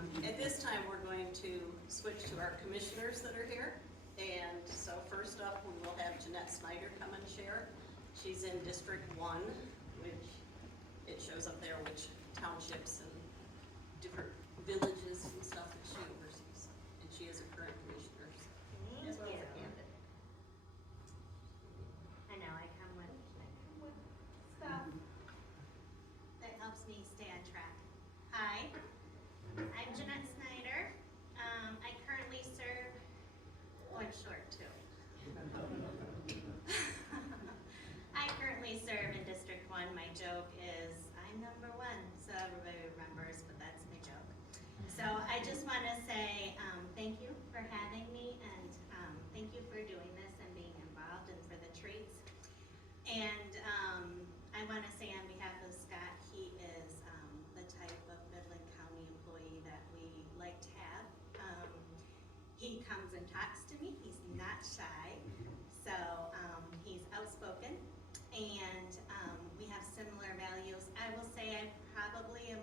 At this time, we're going to switch to our commissioners that are here. And so first up, we will have Jeanette Snyder come and share. She's in District 1, which it shows up there which townships and different villages and stuff that she oversees. And she is a current commissioner, as well as a candidate. I know, I come with stuff that helps me stay on track. Hi, I'm Jeanette Snyder. I currently serve, oh, I'm short too. I currently serve in District 1. My joke is I'm number 1, so everybody remembers, but that's my joke. So I just want to say thank you for having me, and thank you for doing this and being involved, and for the treats. And I want to say on behalf of Scott, he is the type of Midland County employee that we like to have. He comes and talks to me. He's not shy, so he's outspoken, and we have similar values. I will say I probably am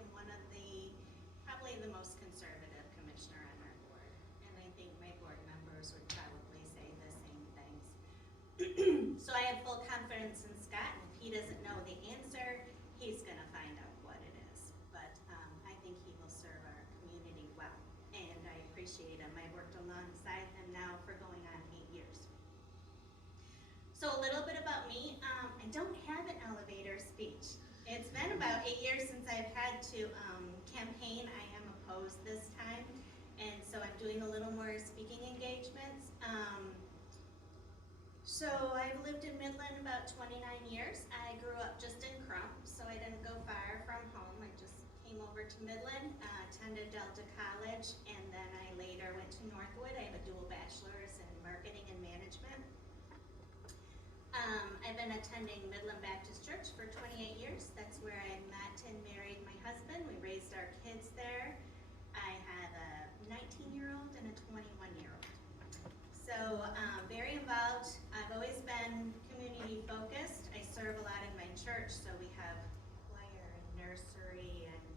probably the most conservative commissioner on our board, and I think my board members would probably say the same things. So I have full confidence in Scott, and if he doesn't know the answer, he's going to find out what it is. But I think he will serve our community well, and I appreciate him. I worked alongside him now for going on 8 years. So a little bit about me. I don't have an elevator speech. It's been about 8 years since I've had to campaign. I am opposed this time, and so I'm doing a little more speaking engagements. So I've lived in Midland about 29 years. I grew up just in Comm, so I didn't go far from home. I just came over to Midland, attended Delta College, and then I later went to Northwood. I have a dual bachelor's in marketing and management. I've been attending Midland Baptist Church for 28 years. That's where I met and married my husband. We raised our kids there. I have a 19-year-old and a 21-year-old. So very involved. I've always been community focused. I serve a lot in my church, so we have choir and nursery and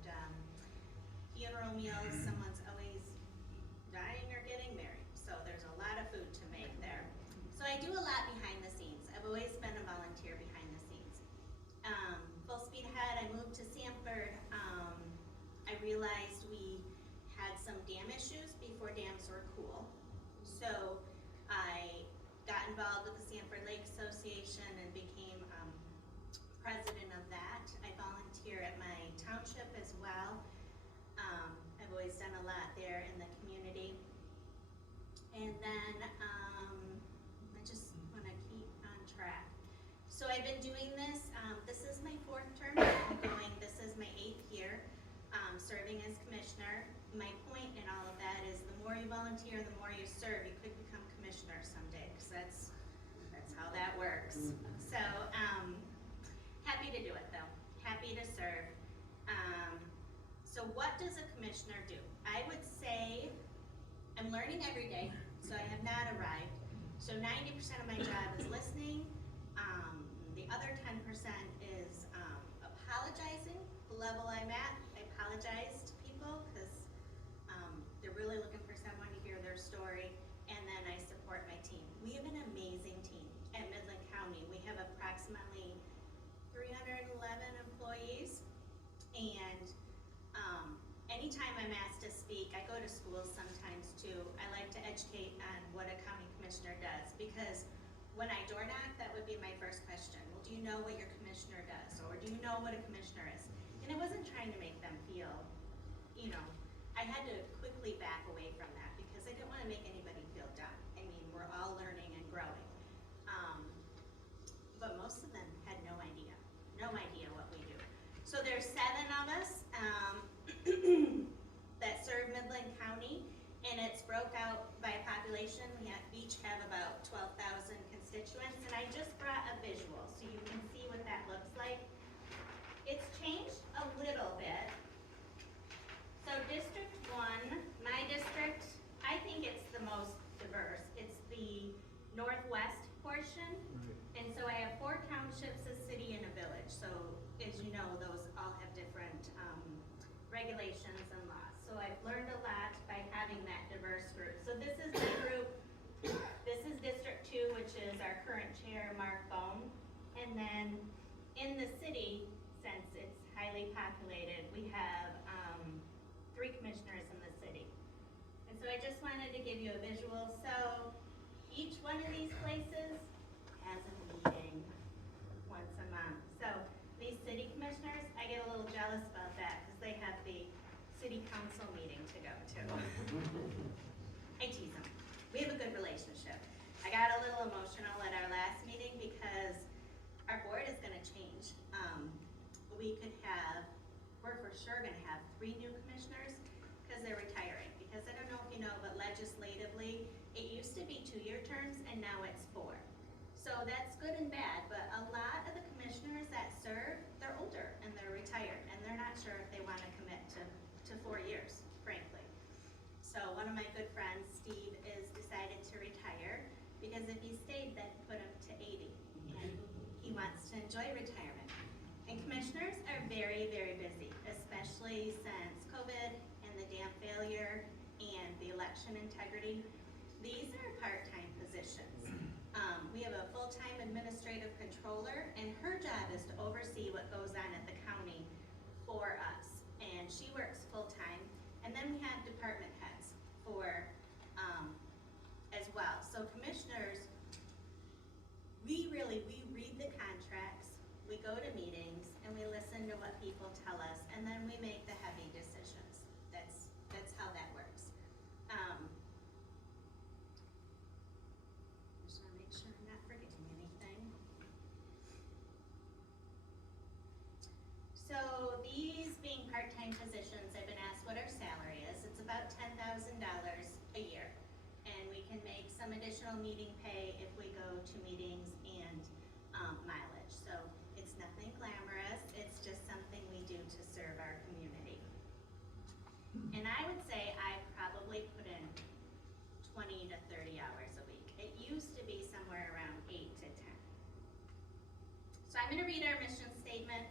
funeral meals. Someone's always dying or getting married, so there's a lot of food to make there. So I do a lot behind the scenes. I've always been a volunteer behind the scenes. Full speed ahead, I moved to Sanford. I realized we had some dam issues before dams were cool. So I got involved with the Sanford Lake Association and became president of that. I volunteer at my township as well. I've always done a lot there in the community. And then I just want to keep on track. So I've been doing this. This is my 4th term. This is my 8th year serving as commissioner. My point in all of that is the more you volunteer, the more you serve. You could become commissioner someday, because that's how that works. So happy to do it though. Happy to serve. So what does a commissioner do? I would say I'm learning every day, so I have not arrived. So 90% of my job is listening. The other 10% is apologizing. The level I'm at, I apologize to people because they're really looking for someone to hear their story, and then I support my team. We have an amazing team at Midland County. We have approximately 311 employees, and anytime I'm asked to speak, I go to schools sometimes too. I like to educate on what a county commissioner does, because when I door knock, that would be my first question. Well, do you know what your commissioner does? Or do you know what a commissioner is? And it wasn't trying to make them feel, I had to quickly back away from that because I didn't want to make anybody feel dumb. I mean, we're all learning and growing. But most of them had no idea what we do. So there's 7 of us that serve Midland County, and it's broke out by population. We each have about 12,000 constituents, and I just brought a visual so you can see what that looks like. It's changed a little bit. So District 1, my district, I think it's the most diverse. It's the northwest portion, and so I have 4 townships, a city, and a village. So as you know, those all have different regulations and laws. So So I've learned a lot by having that diverse group. So this is my group. This is District 2, which is our current chair, Mark Bone. And then in the city, since it's highly populated, we have 3 commissioners in the city. And so I just wanted to give you a visual. So each one of these places has a meeting once a month. So these city commissioners, I get a little jealous about that because they have the city council meeting to go to. I tease them. We have a good relationship. I got a little emotional at our last meeting because our board is gonna change. We're for sure gonna have 3 new commissioners because they're retiring. Because I don't know if you know, but legislatively, it used to be 2-year terms and now it's 4. So that's good and bad, but a lot of the commissioners that serve, they're older and they're retired and they're not sure if they wanna commit to 4 years, frankly. So one of my good friends, Steve, is decided to retire because if he stayed, that'd put him to 80 and he wants to enjoy retirement. And commissioners are very, very busy, especially since COVID and the dam failure and the election integrity. These are part-time positions. We have a full-time administrative controller, and her job is to oversee what goes on at the county for us. And she works full-time. And then we have department heads for as well. So commissioners, we read the contracts, we go to meetings, and we listen to what people tell us, and then we make the heavy decisions. That's how that works. Just wanna make sure I'm not forgetting anything. So these being part-time positions, I've been asked what our salary is. It's about $10,000 a year. And we can make some additional meeting pay if we go to meetings and mileage. So it's nothing glamorous, it's just something we do to serve our community. And I would say I probably put in 20 to 30 hours a week. It used to be somewhere around 8 to 10. So I'm gonna read our mission statement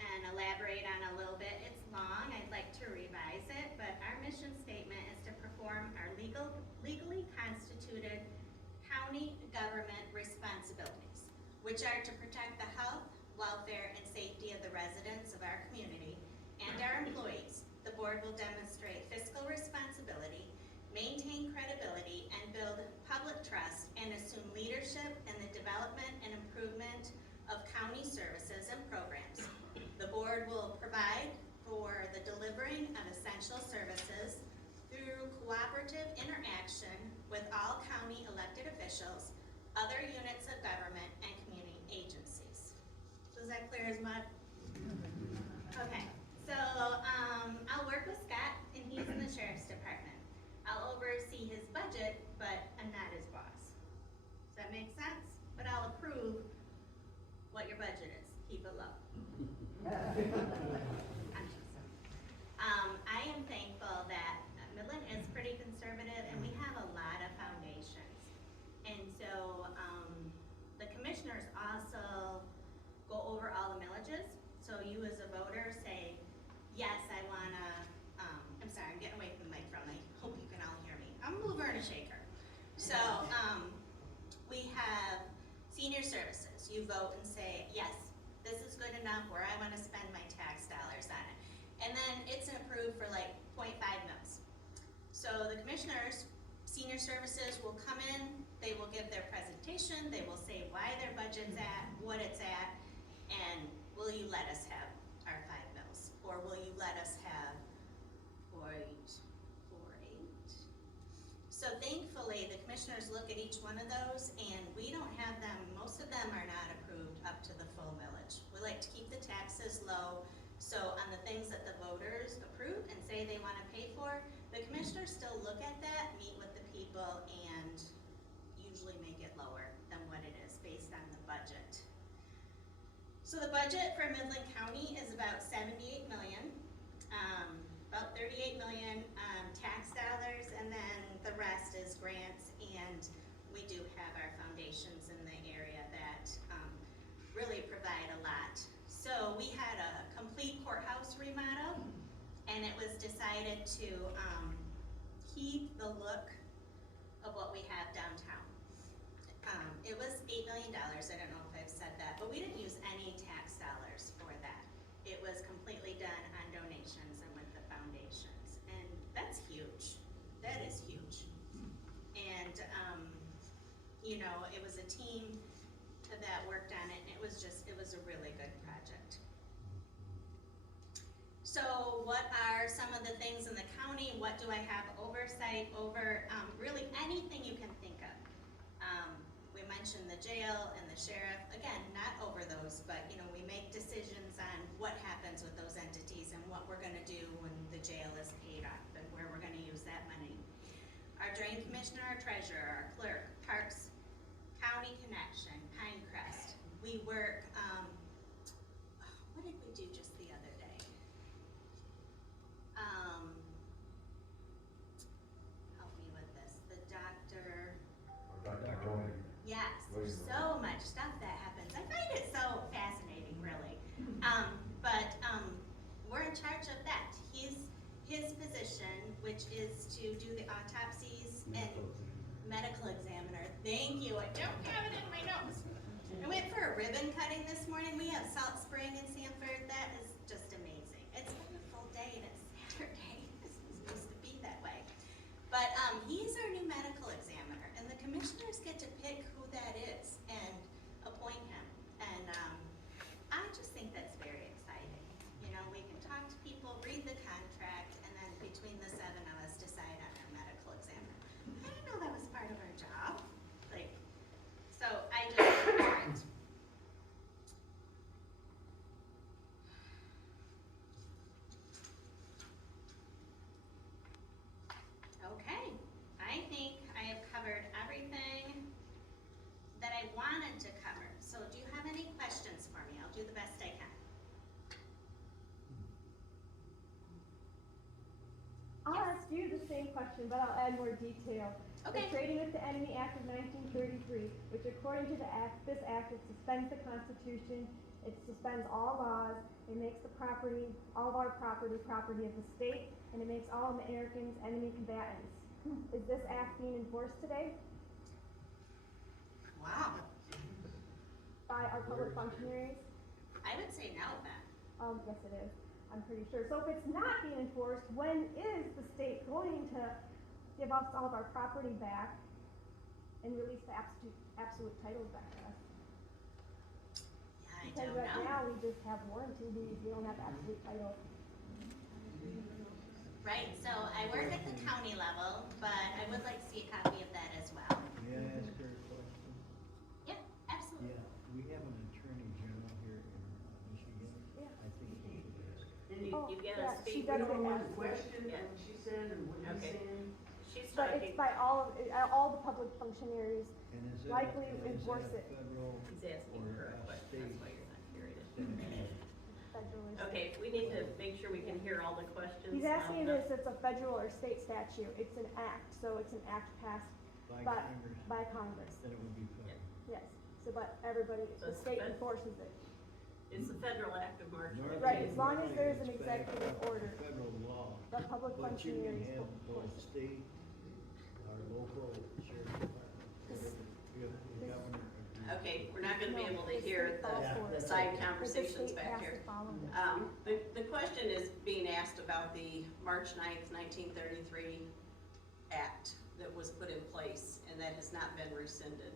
and elaborate on a little bit. It's long, I'd like to revise it, but our mission statement is to perform our legally constituted county government responsibilities, which are to protect the health, welfare, and safety of the residents of our community and our employees. The board will demonstrate fiscal responsibility, maintain credibility, and build public trust, and assume leadership in the development and improvement of county services and programs. The board will provide for the delivering of essential services through cooperative interaction with all county elected officials, other units of government, and community agencies. So is that clear as mud? Okay, so I'll work with Scott, and he's in the sheriff's department. I'll oversee his budget, but I'm not his boss. Does that make sense? But I'll approve what your budget is. Keep it low. I am thankful that Midland is pretty conservative and we have a lot of foundations. And so the commissioners also go over all the millages. So you as a voter say, yes, I wanna, I'm sorry, I'm getting away from the microphone. I hope you can all hear me. I'm a mover and a shaker. So we have senior services. You vote and say, yes, this is good enough where I wanna spend my tax dollars on it. And then it's approved for like 0.5 mils. So the commissioners, senior services will come in, they will give their presentation, they will say why their budget's at, what it's at, and will you let us have our 5 mils? Or will you let us have 0.48? So thankfully, the commissioners look at each one of those, and we don't have them, most of them are not approved up to the full millage. We like to keep the taxes low, so on the things that the voters approve and say they want to pay for, the commissioners still look at that, meet with the people, and usually make it lower than what it is based on the budget. So the budget for Midland County is about $78 million, about $38 million tax dollars, and then the rest is grants, and we do have our foundations in the area that really provide a lot. So we had a complete courthouse remodel, and it was was decided to, keep the look of what we have downtown. It was $8 million, I don't know if I've said that, but we didn't use any tax dollars for that. It was completely done on donations and with the foundations, and that's huge. That is huge. And, you know, it was a team that worked on it, and it was a really good project. So what are some of the things in the county? What do I have oversight over? Really anything you can think of. We mentioned the jail and the sheriff. Again, not over those, but you know, we make decisions on what happens with those entities and what we're gonna do when the jail is paid off and where we're gonna use that money. Our drain commissioner, our treasurer, our clerk, parks, county connection, Pinecrest. We work, what did we do just the other day? Help me with this, the doctor. Yes, there's so much stuff that happens. I find it so fascinating, really. We're in charge of that. His position, which is to do the autopsies and medical examiner. Thank you, I don't have it in my notes. I went for a ribbon cutting this morning. We have Salt Spring in Sanford. That is just amazing. It's been a full day and it's Saturday. It's supposed to be that way. But he's our new medical examiner, and the commissioners get to pick who that is and appoint him. And I just think that's very exciting. You know, we can talk to people, read the contract, and then between the 7 of us decide on our medical examiner. I didn't know that was part of our job. Like, so I just think it's great. Okay, I think I have covered everything that I wanted to cover. So do you have any questions for me? I'll do the best I can. I'll ask you the same question, but I'll add more detail. Okay. The Trading with the Enemy Act of 1933, which according to this act, it suspends the Constitution, it suspends all laws, it makes the property, all of our property of the state, and it makes all Americans enemy combatants. Is this act being enforced today Wow. by our public functionaries? I would say no then. Yes it is, I'm pretty sure. So if it's not being enforced, when is the state going to give us all of our property back and release the absolute titles back to us? Yeah, I Because don't right know. now, we just have warranty deeds, we don't have absolute title. Right, so I work at the county level, but I would like to see a copy of that as well. May I ask her a question? Yeah, absolutely. Yeah, we have an attorney general here in Michigan. Yeah. I think he could ask. And you Oh, get yeah, a she speak. does We don't know what ask. the question, Yeah. what she said, and what he's Okay. saying. She's But talking, it's by all the public functionaries, And is that, likely and is enforce that it. federal he's asking or her a a question, state that's why you're not hearing it. statute? federally. Okay, we need to make sure we can hear all the questions. He's asking loud if it's a federal or state statute, it's an act, so it's an act passed By But- Congress, by Congress, then it would be federal. yes. So, but everybody, So the it's state fed- enforces it. enough. It's the federal act of March. Normally- Right, as long as normally there's an it's backed executive by order. Federal law, The public but you can functionaries have enforce both it. state, our local sheriff's department, whatever, if the governor agrees. Okay, we're not gonna be No, able to the hear state calls Yeah. for the it. side But the conversations state back has here. to follow it. The question is being asked about the March 9th, 1933 act that was put in place, and that has not been rescinded.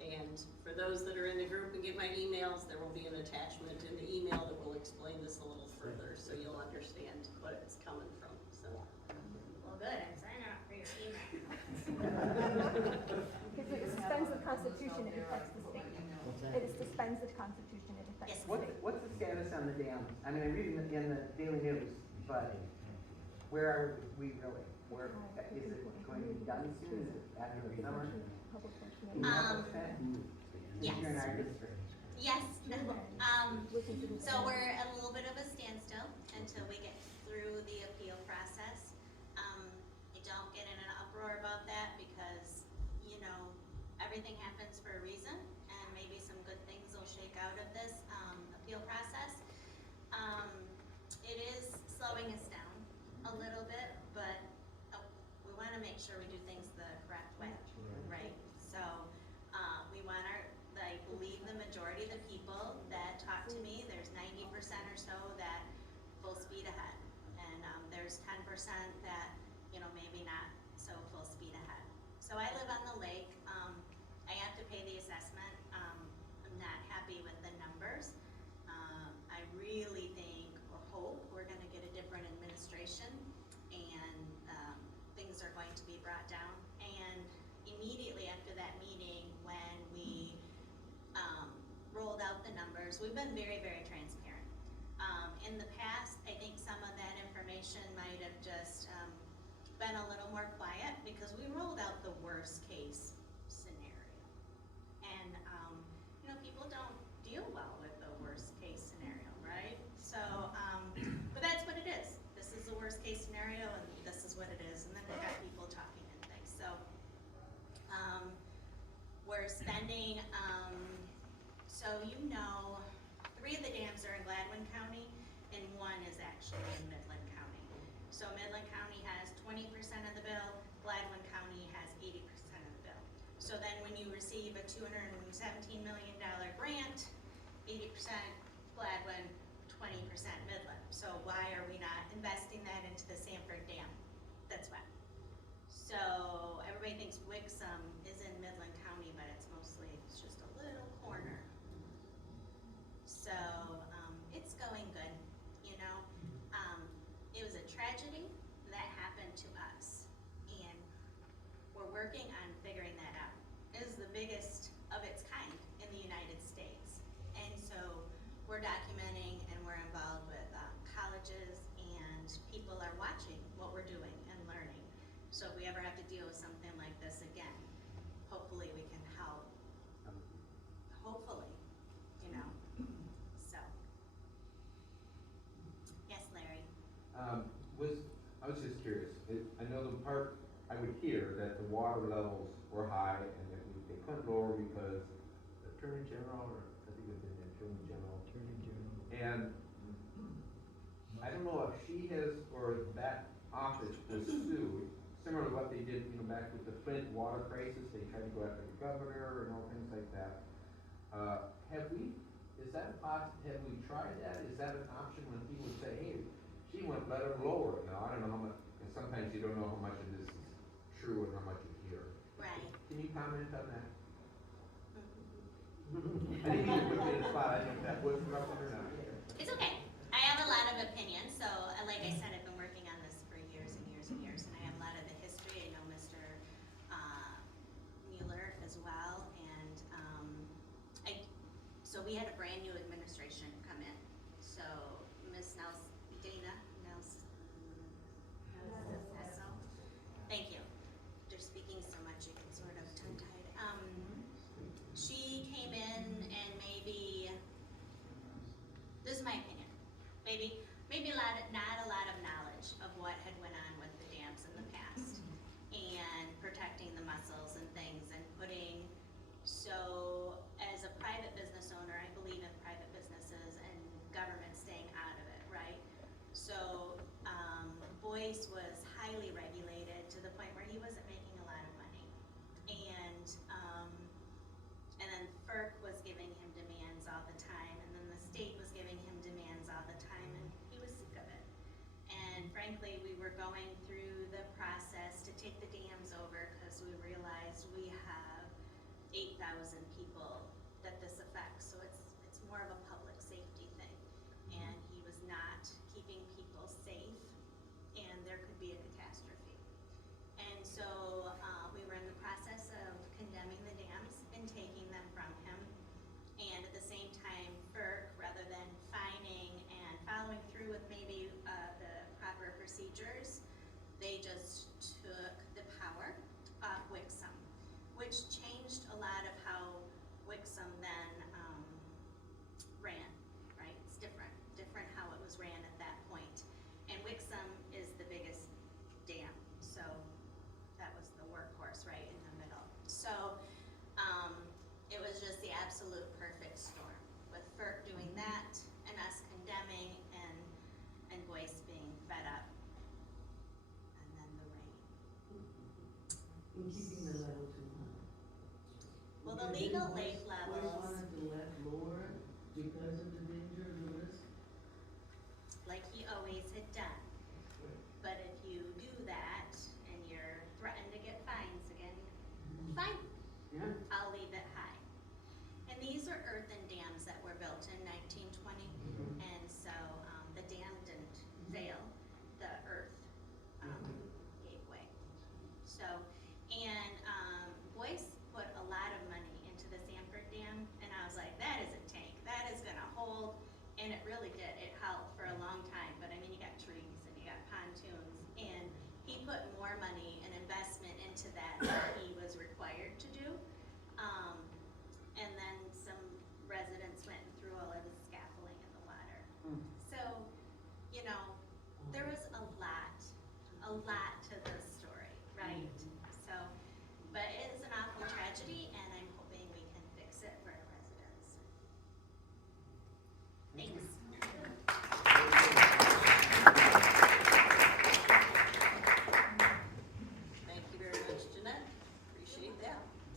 And for those that are in the group and get my emails, there will be an attachment in the email that will explain this a little further, so you'll understand what it's coming from, so. Well, good, I'm signing up for your email. Because it suspends the Constitution, it affects the state. What's that? It suspends the Constitution, it affects Yes. the state. What's the status on the dam? I mean, I read in the Daily News, but where are we really? Where, is it going to be done soon? Is it after the summer? Public Can functionaries. you help us with that? yes. Here in our district. Yes, no, Look into the- so we're at a little bit of a standstill until we get through the appeal process. I don't get in an uproar about that because, you know, everything happens for a reason, and maybe some good things will shake out of this, appeal process. It is slowing us down a little bit, but we wanna make sure we do things the correct way, right? So, we want I believe the majority of the people that talk to me, there's 90% or so that full speed ahead. And, there's 10% that, maybe not so full speed ahead. So I live on the lake, I have to pay the assessment, I'm not happy with the numbers. I really think or hope we're gonna get a different administration and, things are going to be brought down. And immediately after that meeting, when we, rolled out the numbers, we've been very, very transparent. In the past, I think some of that information might have just, been a little more quiet because we rolled out the worst case scenario. And, people don't deal well with the worst case scenario, right? So, but that's what it is. This is the worst case scenario and this is what it is. And then we've got people talking and things. So, we're spending, 3 of the dams are in Gladwin County and 1 is actually in Midland County. So Midland County has 20% of the bill, Gladwin County has 80% of the bill. So then when you receive a $217 million grant, 80% Gladwin, 20% Midland. So why are we not investing that into the Sanford Dam? That's why. So everybody thinks Wixom is in Midland County, but it's just a little corner. So, it's going good, it was a tragedy that happened to us, and we're working on figuring that out. It is the biggest of its kind in the United States, and so we're documenting and we're involved with colleges, and people are watching what we're doing and learning. So if we ever have to deal with something like this again, hopefully we can help. Hopefully, so. Yes, Larry? I was just curious, I know the part, I would hear that the water levels were high and that they couldn't lower because the Attorney General, or I think it was the Attorney General. And I don't know if she has, or that office was sued, similar to what they did, back with the Flint water crisis, they tried to go after the governor and all things like that. Have we tried that? Is that an option when people say, hey, she went, let her lower it? Now, I don't know how much, and sometimes you don't know how much of this is true and how much you hear. Right. Can you comment on that? I didn't mean to put you in the spot, I think that was rough or not. It's okay. I have a lot of opinions, so like I said, I've been working on this for years and years and years, and I have a lot of the history. I know Mr. Mueller as well, and so we had a brand new administration come in. So Ms. Dana Nelson, thank you. They're speaking so much you get sort of tongue-tied. She came in and maybe, this is my opinion, maybe not a lot of knowledge of what had went on with the dams in the past and protecting the mussels and things and putting, so as a private business owner, I believe in private businesses and government staying out of it, right? So Boyce was highly regulated to the point where he wasn't making a lot of money. And then FERC was giving him demands all the time, and then the state was giving him demands all the time, and he was sick of it. And frankly, we were going through the process to take the dams over because we realized we have 8,000 people that this affects, so it's more of a public safety thing. And he was not keeping people safe, and there could be a catastrophe. And so we were in the process of condemning the dams and taking them from him. And at the same time, FERC, rather than fining and following through with maybe the proper procedures, they just took the power off Wixom, which changed a lot of how Wixom then ran, right? It's different how it was ran at that point. And Wixom is the biggest dam, so that was the workhorse right in the middle. So it was just the absolute perfect storm with FERC doing that and us condemning and Boyce being fed up. from keeping the level too high? Well, the Because legal then lake Boyce levels, wanted to let lower it because of the danger of the risk. like he always had done. But if you do that and you're threatened to get fines again, fine, Yeah. I'll leave it high. And these are earthen dams that were built in 1920, and so the dam didn't fail, the earth gave way. So, and Boyce put a lot of money into the Sanford Dam, and I was like, that is a tank, that is gonna hold, and it really did. It held for a long time, but I mean, you got trees and you got pontoons, and he put more money and investment into that than